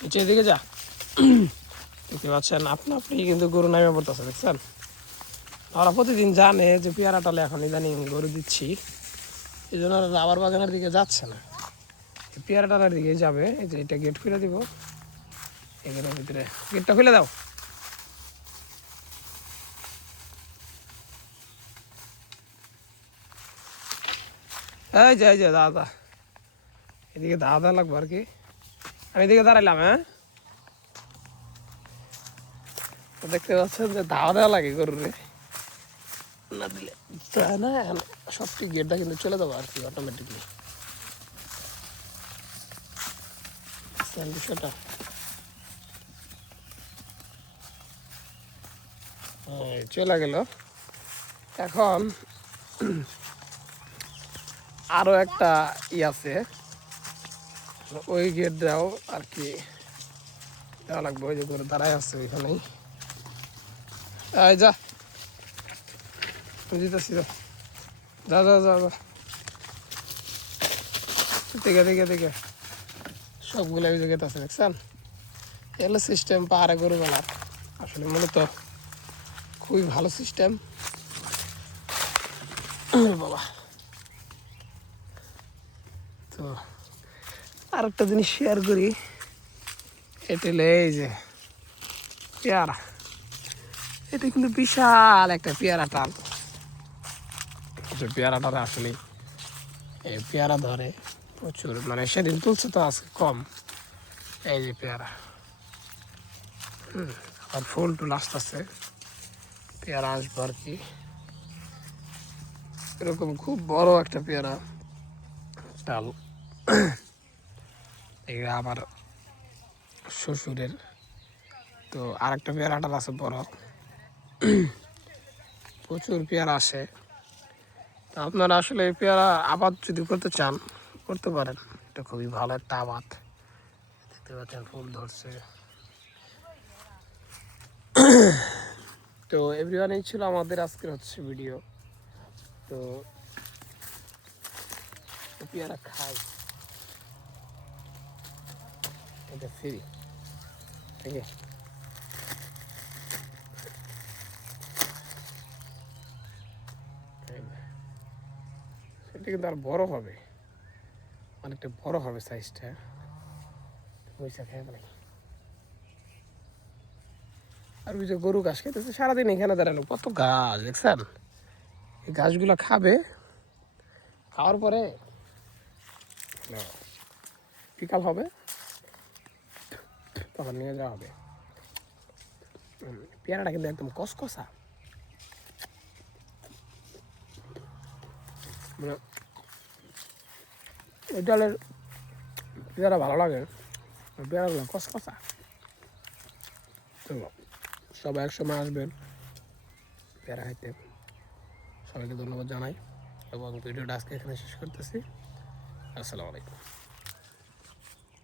নিচের দিকে যা। দেখতে পাচ্ছেন আপনা আপনি কিন্তু গরু নামে পড়তেছে, দেখছেন? ওরা প্রতিদিন জানে যে পেয়ারাটালে এখন ইদানিং গরু দিচ্ছি, এই জন্য রাবার বাগানের দিকে যাচ্ছে না, পেয়ারাটার দিকে যাবে। এই যে এটা গেট খুলে দিব, এগুলোর ভিতরে গেটটা খুলে দাও। এই যে দাদা, এদিকে দাদা লাগবো আর কি। আমি এদিকে দাঁড়াইলাম। হ্যাঁ, দেখতে পাচ্ছেন যে ধাওয়া দেওয়া লাগে গরুরে, না দিলে তাই না। সবটি গেটটা কিন্তু চলে যাবো আর কি অটোমেটিকলি, বিষয়টা। চলে গেল। এখন আরো একটা আছে, ওই গেট দাও আর কি দেওয়া লাগবে। ওই যে করে দাঁড়ায় আছে ওইখানেই। যা দিতেছি, যা যা যা যা যা। দেখে দেখে দেখে সবগুলো ওই জায়গাতে আছে, দেখছেন? এগুলো সিস্টেম পাহাড়ে গরু বেলার আসলে মূলত খুবই ভালো সিস্টেম। বাবা, তো আর একটা জিনিস শেয়ার করি। এটা এই যে পেয়ারা, এটা কিন্তু বিশাল একটা পেয়ারা টান। পেয়ারাটা আসলে এই পেয়ারা ধরে প্রচুর, মানে সেদিন তুলছে তো আজকে কম। এই যে পেয়ারা, আর ফুল টুল আসতেছে, পেয়ারা আসবো আর কি। এরকম খুব বড় একটা পেয়ারা ডাল, এটা আমার শ্বশুরের। তো আর একটা পেয়ারা ডাল আছে বড়, প্রচুর পেয়ারা আসে। তো আপনারা আসলে এই পেয়ারা আবাদ যদি করতে চান করতে পারেন, এটা খুবই ভালো একটা আবাদ। দেখতে পাচ্ছেন ফুল ধরছে। তো এভরিওয়ান, এই ছিল আমাদের আজকের ভিডিও। তো পেয়ারা খাই, এটা ফ্রি, ঠিক আছে? এটা কিন্তু আর বড় হবে, অনেকটা বড় হবে সাইজটা। পয়সা খেয়ে ফেলাই। আর ওই যে গরু ঘাস খেতেছে সারাদিন, এখানে দাঁড়ানো কত গাছ, দেখছেন? এই গাছগুলো খাবে, খাওয়ার পরে বিকাল হবে, তখন নিয়ে যাওয়া হবে। পেয়ারাটা কিন্তু একদম কসকসা, মানে এই ডালের পেয়ারা ভালো লাগে, পেয়ারাগুলো কসকসা। তো সবাই এক সময় আসবেন পেয়ারা খাইতে। সবাইকে ধন্যবাদ জানাই এবং ভিডিওটা আজকে এখানে শেষ করতেছি। আসসালামু আলাইকুম।